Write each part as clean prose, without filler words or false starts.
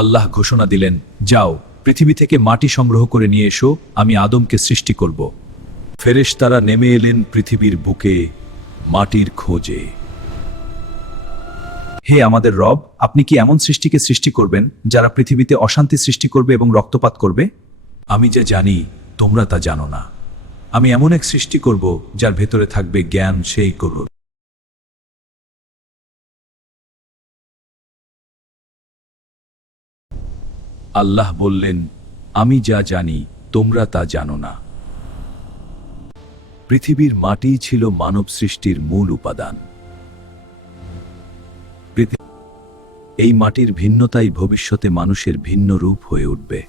আল্লাহ ঘোষণা দিলেন, যাও, পৃথিবী থেকে মাটি সংগ্রহ করে নিয়ে এসো, আমি আদমকে সৃষ্টি করব। ফেরেশতারা নেমে এলেন পৃথিবীর বুকে মাটির খোঁজে। হে আমাদের রব, আপনি কি এমন সৃষ্টিকে সৃষ্টি করবেন যারা পৃথিবীতে অশান্তি সৃষ্টি করবে এবং রক্তপাত করবে? আমি যা জানি তোমরা তা জানো না। আমি এমন এক সৃষ্টি করব যার ভেতরে থাকবে জ্ঞান, সেই করো। আল্লাহ বললেন, আমি যা জানি তোমরা তা জানো না। পৃথিবীর মাটি ছিল মানব সৃষ্টির মূল উপাদান। এই মাটির ভিন্নতাই ভবিষ্যতে মানুষের ভিন্ন রূপ হয়ে উঠবে।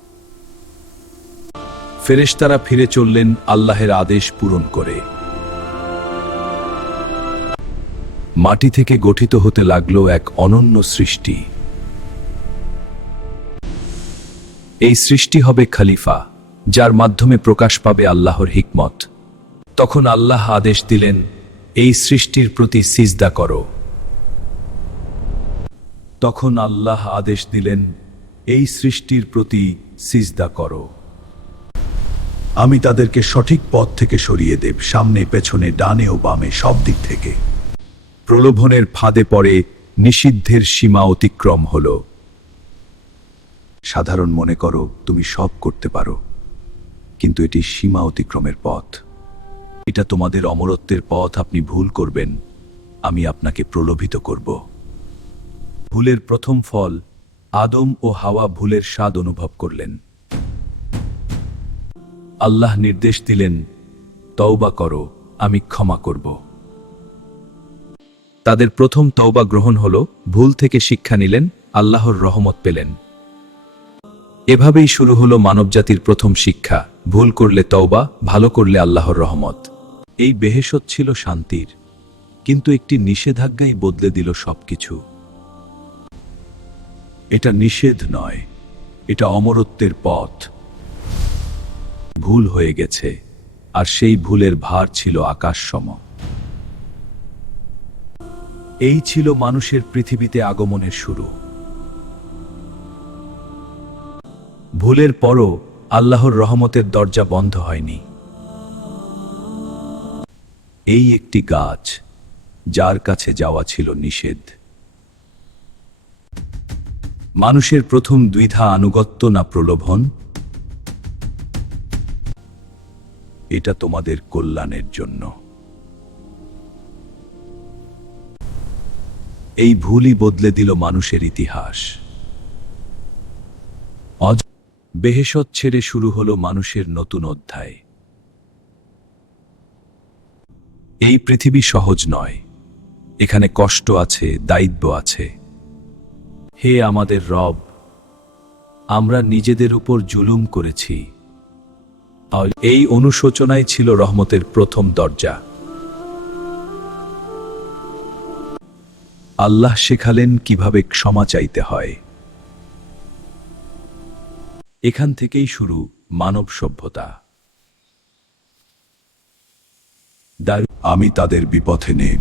ফেরেশতারা ফিরে চললেন আল্লাহের আদেশ পূরণ করে। মাটি থেকে গঠিত হতে লাগলো এক অনন্য সৃষ্টি। এই সৃষ্টি হবে খলিফা, যার মাধ্যমে প্রকাশ পাবে আল্লাহর হিকমত। তখন আল্লাহ আদেশ দিলেন, এই সৃষ্টির প্রতি সিজদা করো। তখন আল্লাহ আদেশ দিলেন, এই সৃষ্টির প্রতি সিজদা করো। আমি তাদেরকে সঠিক পথ থেকে সরিয়ে দেব, সামনে পেছনে ডানে ও বামে সব দিক থেকে। প্রলোভনের ফাঁদে পড়ে নিষিদ্ধের সীমা অতিক্রম হলো। সাধারণ মনে করো তুমি সব করতে পারো, কিন্তু এটি সীমা অতিক্রমের পথ। এটা তোমাদের অমরত্বের পথ। আপনি ভুল করবেন, আমি আপনাকে প্রলোভিত করব। ভুলের প্রথম ফল, আদম ও হাওয়া ভুলের স্বাদ অনুভব করলেন। আল্লাহ নির্দেশ দিলেন, তওবা করো, আমি ক্ষমা করব। তাদের প্রথম তওবা গ্রহণ হলো, ভুল থেকে শিক্ষা নিলেন, আল্লাহর রহমত পেলেন। এভাবেই শুরু হলো মানবজাতির প্রথম শিক্ষা, ভুল করলে তওবা, ভালো করলে আল্লাহর রহমত। এই বেহেশত ছিল শান্তির, কিন্তু একটি নিষেধাজ্ঞাই বদলে দিল সবকিছু। এটা নিষেধ নয়, এটা অমরত্বের পথ। ভুল হয়ে গেছে, আর সেই ভুলের ভার ছিল আকাশসম। এই ছিল মানুষের পৃথিবীতে আগমনের শুরু। ভুলের পরও আল্লাহর রহমতের দরজা বন্ধ হয়নি। এই একটি গাছ, যার কাছে যাওয়া ছিল নিষেধ। মানুষের প্রথম দ্বিধা, আনুগত্য না প্রলোভন? এটা তোমাদের কল্যাণের জন্য। এই ভুলই বদলে দিল মানুষের ইতিহাস। বেহেশত ছেড়ে শুরু হলো মানুষের নতুন অধ্যায়। এই পৃথিবী সহজ নয়, এখানে কষ্ট আছে, দায়িত্ব আছে। হে আমাদের রব, আমরা নিজেদের উপর জুলুম করেছি। এই অনুশোচনাই ছিল রহমতের প্রথম দরজা। আল্লাহ শেখালেন কিভাবে ক্ষমা চাইতে হয়। এখান থেকেই শুরু মানব সভ্যতা। আমি তাদের বিপথে নেই,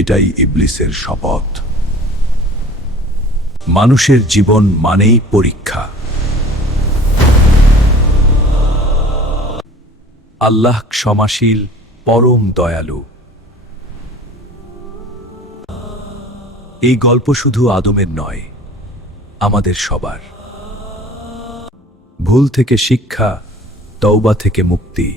এটাই ইবলিসের শপথ। মানুষের জীবন মানেই পরীক্ষা। আল্লাহ ক্ষমাশীল, পরম দয়ালু। এই গল্প শুধু আদমের নয়, আমাদের সবার। ভুল থেকে শিক্ষা, তওবা থেকে মুক্তি।